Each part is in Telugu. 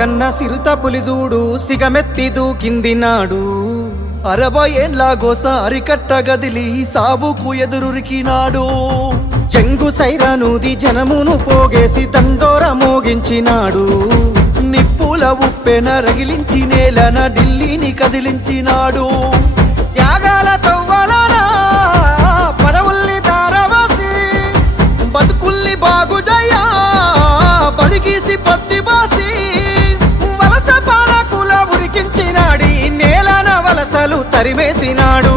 గన్న సిరుత పులిజూడు సిగమెత్తి దూకింది నాడు. 60 ఏండ్ల గోస అరికట్ట గదిలి సావుకు ఎదురురికినాడు. చెంగు సైరానూది జనమును పోగేసి దండోర మోగించినాడు. నిప్పుల ఉప్పెన రగిలించి నేలన ఢిల్లీని కదిలించినాడు. త్యాగాల తవ్వలన పదవుల్ని తారవాసి బతుకుల్ని బాగుజయ్యా బడిగీసి పత్తి బాసి వలస పాలకుల ఉరికించినాడి నేలన వలసలు తరిమేసినాడు.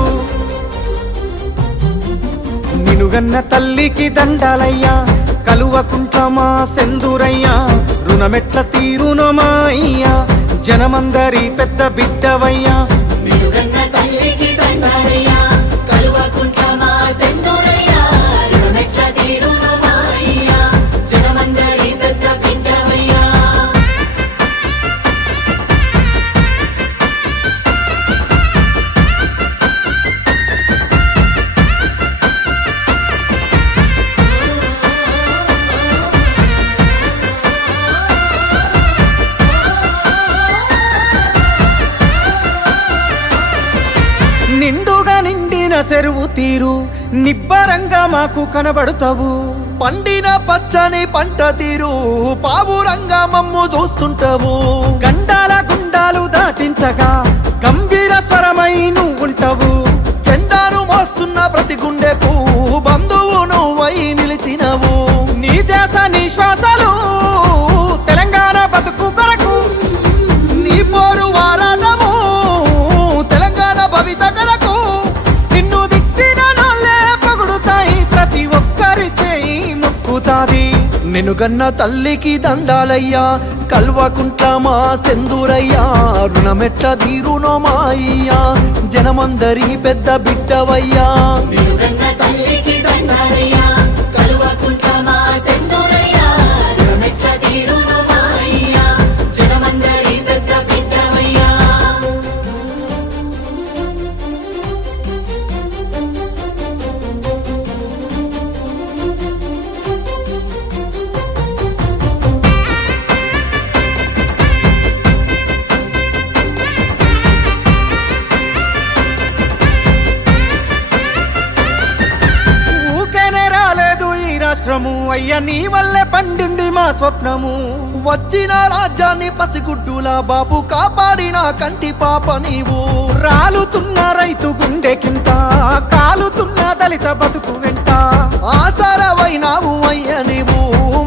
నినుగన్న తల్లికి దండాలయ్యా కలువకుంట్ల మా సెందురయ్యా, రుణమెట్ల తీరునో మా అయ్యా, జనమందరి పెద్ద బిడ్డవయ్యా. నిలుగన్న తల్లికి దండాలయ్యా కలువకుంట్ల మా సెందురయ్యా, రుణమెట్ల తీరును మా అయ్యా, జనమందరి పెద్ద బిడ్డవయ్యా. నిండుగా నిండిన చెరువు తీరు నిబ్బరంగా మాకు కనబడతావు. పండిన పచ్చని పంట తీరు పావురంగా మమ్ము చూస్తుంటావు. గండాల గుండాలు దాటించగా గంభీర స్వరమై నువ్వుంటావు. జెండాను మోస్తున్న ప్రతి గుండెకు బంధువు నువ్వై నిలిచినవు. నీ దేశ నీ శ్వాసలు తెలంగాణ బతుకు కొరకు, నీ పోరు వారాటము తెలంగాణ భవిత కొరకు. నిన్ను దిట్టిన నోళ్ళే పొగుడుతాయి, ప్రతి ఒక్కరి చేయి ముక్కుతాది. నినుగన్న తల్లికి దండాలయ్యా కల్వకుంట్ల మా సెందురయ్యా, రుణమెట్ల తీరునో మా అయ్యా, జనమందరి పెద్ద బిడ్డవయ్యా. నిలుగన్న తల్లికి దండాలయ్యా కలువకుంట్ల మా సెందురయ్యా, రుణమెట్ల తీరును మా అయ్యా, జనమందరి పెద్ద బిడ్డవయ్యా. ఊకేనే రాలేదు ఈ రాష్ట్రము అయ్యా, నీ వల్లే పండింది మా స్వప్నము. వచ్చిన రాజ్యాన్ని పసిగుడ్డులా బాబు కాపాడిన కంటి పాప నీవు. రాలుతున్న రైతు గుండెకింత, కాలుతున్న దళిత బతుకు వెంట. ఆసరవైనావు అయ్య నీవు,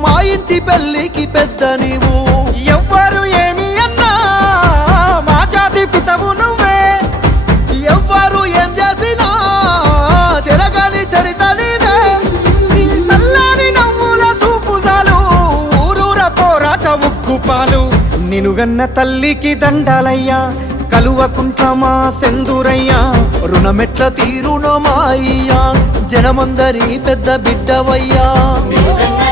మా ఇంటి పెళ్ళికి పెద్ద నీవు. ఎవ్వరు ఏమి అన్నా మా జాతి పితవు నువ్వే. ఎవ్వరు ఏం చేసినా చెరగని చరిత నీదే. నీ సల్లాని నవ్వుల సూపుజాలు ఊరూర పోరాట ఉక్కుపాలు. నినుగన్న తల్లికి దండాలయ్యా కలువకుంట్ల మా సెందురయ్యా, రుణమెట్ల తీరునో మా అయ్యా, జనమందరి పెద్ద బిడ్డవయ్యా. నిలుగన్న